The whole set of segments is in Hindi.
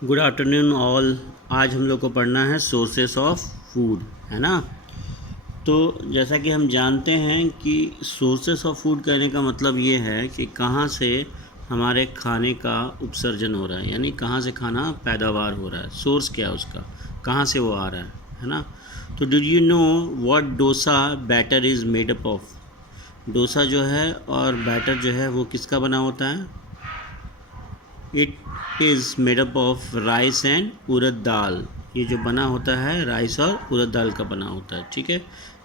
Good afternoon all. आज हम लोग को पढ़ना है सोर्सेस ऑफ फूड, है ना। तो जैसा कि हम जानते हैं कि सोर्सेस ऑफ फूड कहने का मतलब ये है कि कहाँ से हमारे खाने का उपसर्जन हो रहा है, यानी कहाँ से खाना पैदावार हो रहा है, सोर्स क्या है उसका, कहाँ से वो आ रहा है ना। तो do you know what dosa batter is made up of. Dosa जो है और बैटर जो है वो किसका बना होता है। It is made up of rice and urad dal. ये जो बना होता है राइस और उड़द दाल का बना होता है, ठीक है।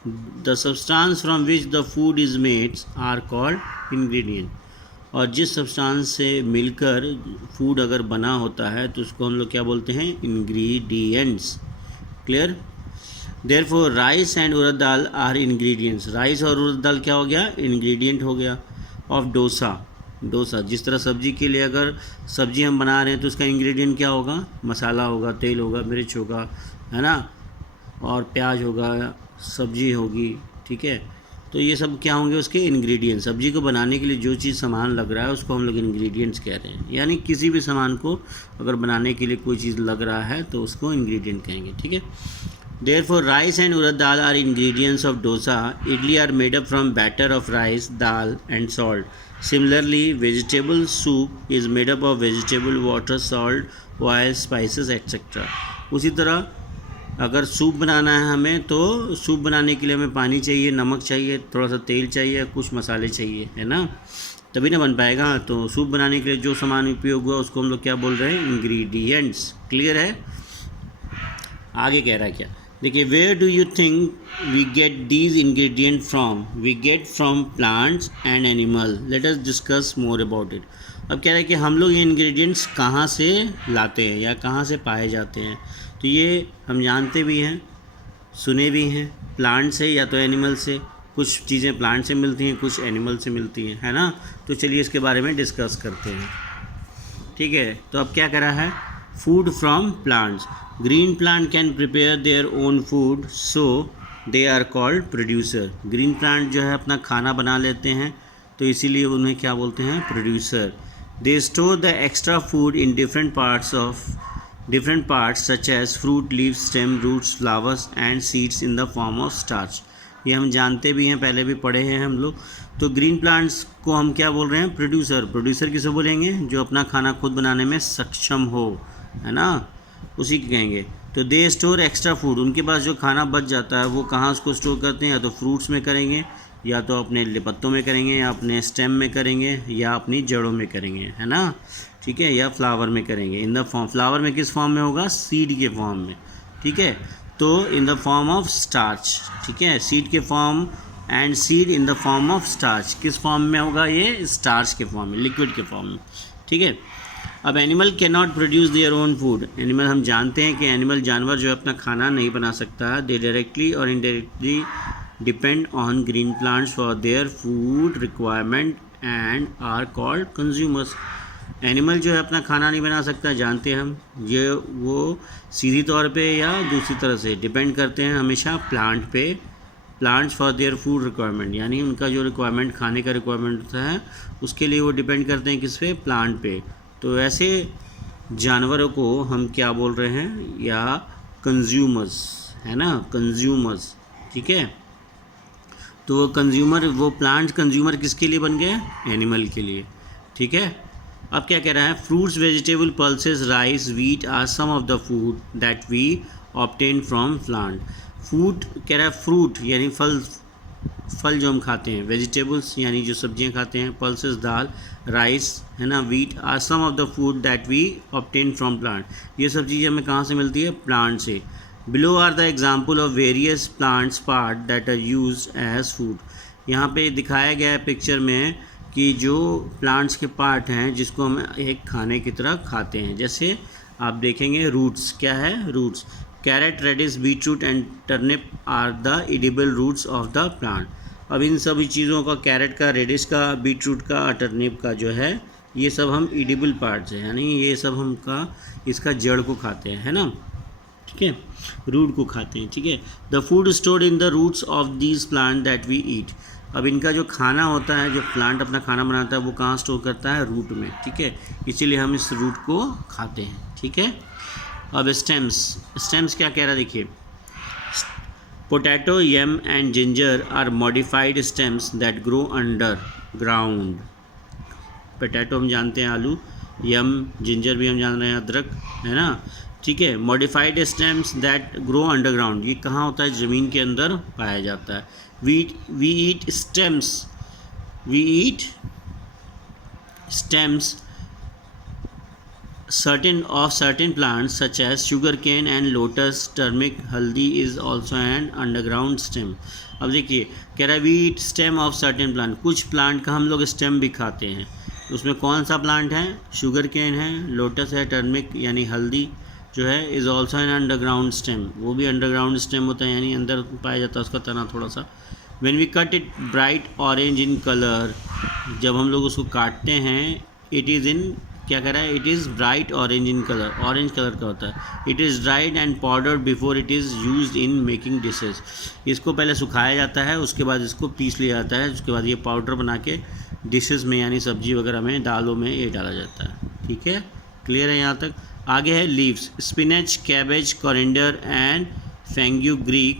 The substance from which the food is made are called ingredient. और जिस सब्सटेंस से मिलकर फूड अगर बना होता है तो उसको हम लोग क्या बोलते हैं, ingredients. Clear. Therefore rice and urad dal are ingredients. Rice और उड़द दाल क्या हो गया, इंग्रेडिएंट हो गया ऑफ डोसा। डोसा जिस तरह सब्जी के लिए अगर सब्जी हम बना रहे हैं तो उसका इंग्रेडिएंट क्या होगा, मसाला होगा, तेल होगा, मिर्च होगा, है ना, और प्याज होगा, सब्जी होगी, ठीक है। तो ये सब क्या होंगे उसके इंग्रेडिएंट्स। सब्जी को बनाने के लिए जो चीज़ सामान लग रहा है उसको हम लोग इंग्रेडिएंट्स कह रहे हैं। यानी किसी भी सामान को अगर बनाने के लिए कोई चीज़ लग रहा है तो उसको इंग्रेडिएंट कहेंगे, ठीक है। Therefore, rice and urad dal are ingredients of dosa. Idli are made up from batter of rice, dal, and salt. Similarly, vegetable soup is made up of vegetable, water, salt, oil, spices, etc. उसी तरह अगर सूप बनाना है हमें तो सूप बनाने के लिए हमें पानी चाहिए, नमक चाहिए, थोड़ा सा तेल चाहिए, कुछ मसाले चाहिए, है ना, तभी ना बन पाएगा। तो सूप बनाने के लिए जो सामान उपयोग हुआ उसको हम लोग क्या बोल रहे हैं, इंग्रेडिएंट्स। क्लियर है। आगे कह रहा है क्या, देखिए, where do you think we get these ingredient from. We get from plants and animal. Let us discuss more about it. अब कह रहा है कि हम लोग ये इंग्रेडिएंट्स कहाँ से लाते हैं या कहाँ से पाए जाते हैं। तो ये हम जानते भी हैं, सुने भी हैं, प्लांट से या तो एनिमल से। कुछ चीज़ें प्लांट से मिलती हैं, कुछ एनिमल से मिलती हैं, है ना। तो चलिए इसके बारे में डिस्कस करते हैं, ठीक है। तो अब क्या करा है, food from plants. Green plant can prepare their own food, so they are called producer. Green plant जो है अपना खाना बना लेते हैं तो इसीलिए उन्हें क्या बोलते हैं, producer. They store the extra food in different parts such as fruit, leaves, stem, roots, flowers and seeds in the form of starch. ये हम जानते भी हैं, पहले भी पढ़े हैं हम लोग। तो ग्रीन प्लांट्स को हम क्या बोल रहे हैं, प्रोड्यूसर। प्रोड्यूसर किसे बोलेंगे, जो अपना खाना खुद बनाने में सक्षम हो, है ना, उसी को कहेंगे। तो दे स्टोर एक्स्ट्रा फूड। उनके पास जो खाना बच जाता है वो कहाँ उसको स्टोर करते हैं, या तो फ्रूट्स में करेंगे, या तो अपने पत्तों में करेंगे, या अपने स्टेम में करेंगे, या अपनी जड़ों में करेंगे, है ना, ठीक है, या फ्लावर में करेंगे। इन द फॉर्म, फ्लावर में किस फॉर्म में होगा, सीड के फॉर्म में, ठीक है। तो in the form of starch, ठीक है, सीड के form, and seed in the form of starch. किस फॉर्म में होगा ये, स्टार्च के फॉर्म में, लिक्विड के फॉर्म में, ठीक है। अब animal can not produce their own food. Animal, हम जानते हैं कि एनिमल, जानवर जो है अपना खाना नहीं बना सकता। दे डायरेक्टली और indirectly depend on green plants for their food requirement and are called consumers. Animal जो है अपना खाना नहीं बना सकता, जानते हैं हम, ये वो सीधी तौर पे या दूसरी तरह से डिपेंड करते हैं हमेशा प्लांट पे। Plants for their food requirement, यानी उनका जो रिक्वायरमेंट, खाने का रिक्वायरमेंट होता है उसके लिए वो डिपेंड करते हैं किस पे, प्लांट पे। तो ऐसे जानवरों को हम क्या बोल रहे हैं, या कंज्यूमर्स, है ना, कंज्यूमर्स, ठीक है। तो वो कंज्यूमर, वो प्लांट्स कंज्यूमर किसके लिए बन गए, एनिमल के लिए, ठीक है। अब क्या कह रहा है, fruits, vegetable, pulses, rice, wheat are some of the food that we obtain from plant. Food कह रहा है, फ्रूट यानी फल, फल जो हम खाते हैं, वेजिटेबल्स यानी जो सब्जियां खाते हैं, पल्सेस दाल, राइस, है ना, wheat are some of the food that we obtain from plant. ये सब चीज़ें हमें कहाँ से मिलती है, प्लांट से। Below are the example of various plants part that are use as food. यहाँ पे दिखाया गया है पिक्चर में कि जो प्लांट्स के पार्ट हैं जिसको हम एक खाने की तरह खाते हैं। जैसे आप देखेंगे, रूट्स क्या है, roots, carrot, radish, beetroot and turnip are the edible roots of the plant. अब इन सभी चीज़ों का, कैरेट का, रेडिश का, बीटरूट का, टर्निप का जो है, ये सब हम एडिबल पार्ट्स हैं, यानी ये सब हम का इसका जड़ को खाते हैं, है ना, ठीक है, रूट को खाते हैं, ठीक है। The food stored in the roots of these plant that we eat. अब इनका जो खाना होता है, जो प्लांट अपना खाना बनाता है, वो कहाँ स्टोर करता है? रूट में, ठीक है। इसीलिए हम इस रूट को खाते हैं, ठीक है। अब स्टेम्स क्या कह रहा है देखिए, potato, yam and ginger are modified stems that grow underground. Potato हम जानते हैं आलू, यम जिंजर भी हम जान रहे हैं अदरक, है ना, ठीक है। Modified stems that grow underground, ये कहाँ होता है? ज़मीन के अंदर पाया जाता है। We eat stems certain plants such as sugarcane and lotus, turmeric, haldi is also an underground stem। अब देखिए कह रहा है we eat stem of certain plant, कुछ प्लांट का हम लोग स्टेम भी खाते हैं। उसमें कौन सा प्लांट है? शुगर केन है, लोटस है, टर्मिक यानी हल्दी जो है is also an underground stem, वो भी अंडरग्राउंड स्टेम होता है, यानी अंदर पाया जाता है उसका तना थोड़ा सा। When we cut it bright orange in colour, जब हम लोग उसको काटते हैं, इट इज़ इन, क्या कह रहा है? It is bright orange in colour, orange colour का होता है। It is dried and powdered before it is used in making dishes, इसको पहले सुखाया जाता है, उसके बाद इसको पीस लिया जाता है, उसके बाद ये पाउडर बना के डिशेस में यानी सब्जी वगैरह में, दालों में ये डाला जाता है, ठीक है। क्लियर है यहाँ तक? आगे है leaves, spinach, cabbage, coriander and fenugreek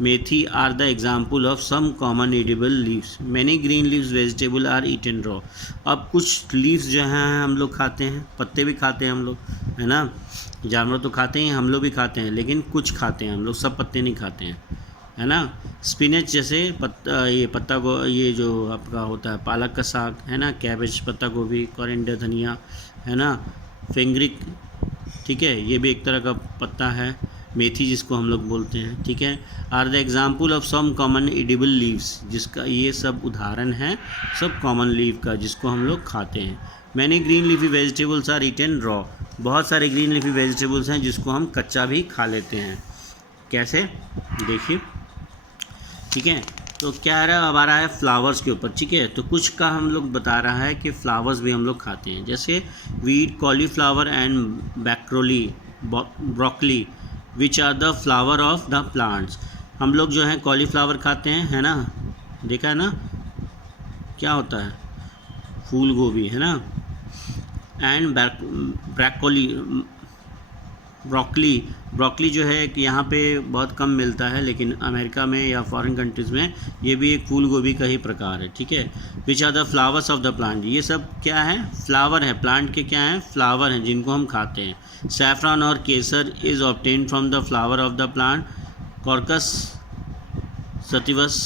methi are the example of some common edible leaves. Many green leaves vegetable are eaten raw. अब कुछ लीव्स जो हैं हम लोग खाते हैं, पत्ते भी खाते हैं हम लोग, है ना, जानवर तो खाते हैं, हम लोग भी खाते हैं, लेकिन कुछ खाते हैं हम लोग, सब पत्ते नहीं खाते हैं, है ना। स्पिनच जैसे पत्ता ये जो आपका होता है पालक का साग, है ना, कैबेज पत्ता गोभी, कोरिएंडर धनिया, है ना, फेंग्रिक, ठीक है, ये भी एक तरह का पत्ता है, मेथी जिसको हम लोग बोलते हैं, ठीक है। Are the example of some common edible leaves, जिसका ये सब उदाहरण है सब कॉमन लीव का जिसको हम लोग खाते हैं। Many green leafy vegetables are eaten raw, बहुत सारे ग्रीन लीफी वेजिटेबल्स हैं जिसको हम कच्चा भी खा लेते हैं। कैसे? देखिए, ठीक है। तो क्या आ रहा है? अब आ रहा है फ्लावर्स के ऊपर, ठीक है। तो कुछ का हम लोग बता रहा है कि फ्लावर्स भी हम लोग खाते हैं, जैसे wheat, cauliflower and broccoli which are the flower of the plants. हम लोग जो है कॉलीफ्लावर खाते हैं, है ना, देखा है ना, क्या होता है? फूल गोभी, है ना, एंड ब्रोकली जो है कि यहाँ पे बहुत कम मिलता है, लेकिन अमेरिका में या फॉरेन कंट्रीज़ में ये भी एक फूल गोभी का ही प्रकार है, ठीक है। Which are the flowers of the plant, ये सब क्या है? फ्लावर है, प्लांट के क्या हैं? फ्लावर हैं जिनको हम खाते हैं। सैफरन और kesar is obtained from the flower of the plant. Crocus sativus,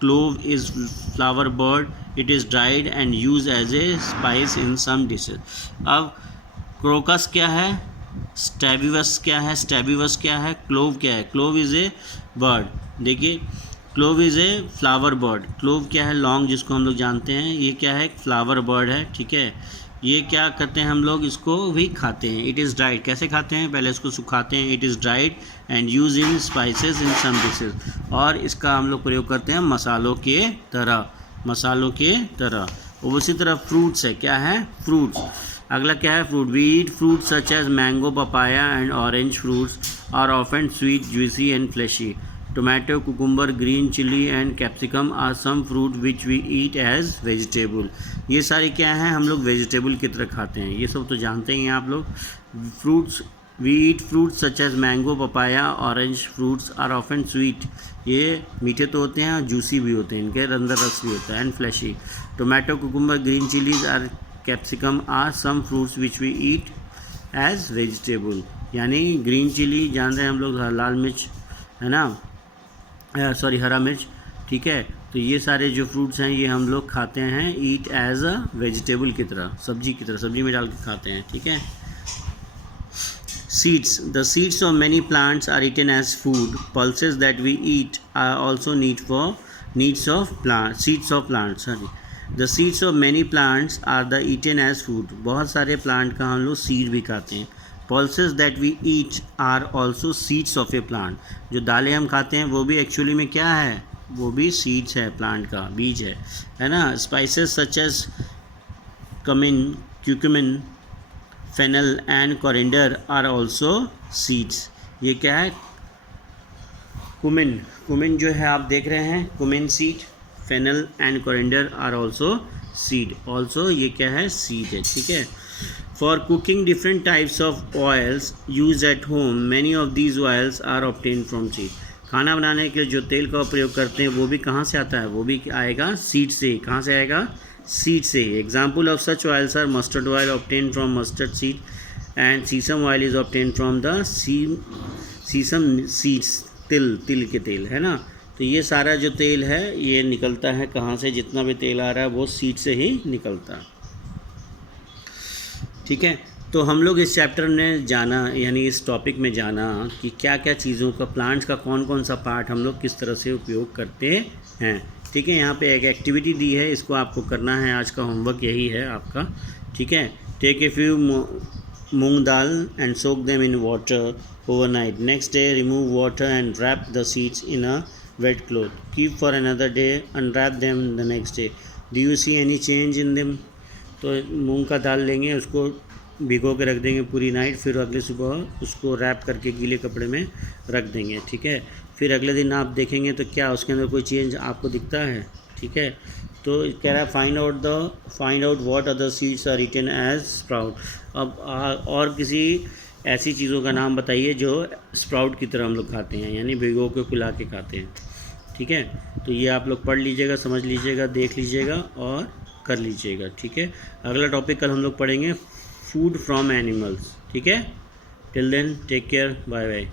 clove is flower bud, it is dried and use as a spice in some dishes. अब क्रोकस क्या है? स्टैबिवस क्या है? स्टैबिवस क्या है? क्लोव क्या है? क्लोव इज़ ए बर्ड, देखिए clove is a flower bird. Clove क्या है? लॉन्ग, जिसको हम लोग जानते हैं, ये क्या है? फ्लावर बर्ड है, ठीक है। ये क्या करते हैं हम लोग? इसको भी खाते हैं। इट इज़ ड्राइड, कैसे खाते हैं? पहले इसको सुखाते हैं, it is dried and use in spices in some dishes, और इसका हम लोग प्रयोग करते हैं मसालों के तरह। और उसी तरह फ्रूट्स है, क्या है? फ्रूट्स। अगला क्या है? Fruit. We eat fruit such as mango, papaya and orange fruits are often sweet, juicy and fleshy. Tomato, cucumber, green chilli and capsicum are some fruit which we eat as vegetable. ये सारे क्या हैं? हम लोग वेजिटेबल की तरह खाते हैं, ये सब तो जानते ही हैं आप लोग। Fruits, we eat fruits such as mango, papaya, orange fruits are often sweet, ये मीठे तो होते हैं और जूसी भी होते हैं, इनके अंदर रस भी होता है, and fleshy. Tomato, cucumber, green chillies are capsicum are some fruits which we eat as vegetable, यानी ग्रीन चिली जान रहे हैं हम लोग, लाल मिर्च, है ना, सॉरी हरा मिर्च, ठीक है। तो ये सारे जो फ्रूट्स हैं ये हम लोग खाते हैं ईट एज अ वेजिटेबल की तरह, सब्जी की तरह, सब्जी में डाल के खाते हैं, ठीक है। Seeds. The seeds of many plants are eaten as food. Pulses that we eat are also needs of plants. Seeds of plants. Sorry. The seeds of many plants are the eaten as food. बहुत सारे प्लांट का हम लोग सीड भी खाते हैं। Pulses that we eat are also seeds of a plant. जो दालें हम खाते हैं वो भी एक्चुअली में क्या है? वो भी सीड्स है, प्लांट का बीज है ना। Spices such as cumin, fennel and coriander are also seeds. ये क्या है? कुमिन जो है आप देख रहे हैं, cumin seed, fennel and coriander are also seed, also ये क्या है, सीड है, ठीक है। For cooking different types of oils use at home, many of these oils are obtain from seed. खाना बनाने के जो तेल का प्रयोग करते हैं वो भी कहाँ से आता है, वो भी आएगा सीड से। कहाँ से आएगा, सीड से। Example of such oils are mustard oil obtain from mustard seed and sesame oil is obtain from the sesame seeds, तिल के तेल है ना। तो ये सारा जो तेल है ये निकलता है कहाँ से, जितना भी तेल आ रहा है वो सीड से ही निकलता है, ठीक है। तो हम लोग इस चैप्टर में जाना, यानी इस टॉपिक में जाना कि क्या क्या चीज़ों का, प्लांट्स का कौन कौन सा पार्ट हम लोग किस तरह से उपयोग करते हैं, ठीक है। यहाँ पे एक एक्टिविटी दी है, इसको आपको करना है, आज का होमवर्क यही है आपका, ठीक है। Take a few moong dal and soak them in water overnight, next day remove water and wrap the seeds in a wet cloth, keep for another day, unwrap them the next day, do you see any change in them. तो मूंग का दाल लेंगे, उसको भिगो के रख देंगे पूरी नाइट, फिर अगले सुबह उसको रैप करके गीले कपड़े में रख देंगे, ठीक है। फिर अगले दिन आप देखेंगे तो क्या उसके अंदर कोई चेंज आपको दिखता है, ठीक है। तो कह रहा है find out what other seeds are eaten as sprout. अब और किसी ऐसी चीज़ों का नाम बताइए जो स्प्राउट की तरह हम लोग खाते हैं, यानी भिगो के फुला के खाते हैं, ठीक है। तो ये आप लोग पढ़ लीजिएगा, समझ लीजिएगा, देख लीजिएगा और कर लीजिएगा, ठीक है। अगला टॉपिक कल हम लोग पढ़ेंगे फूड फ्रॉम एनिमल्स, ठीक है। Till then take care, bye bye.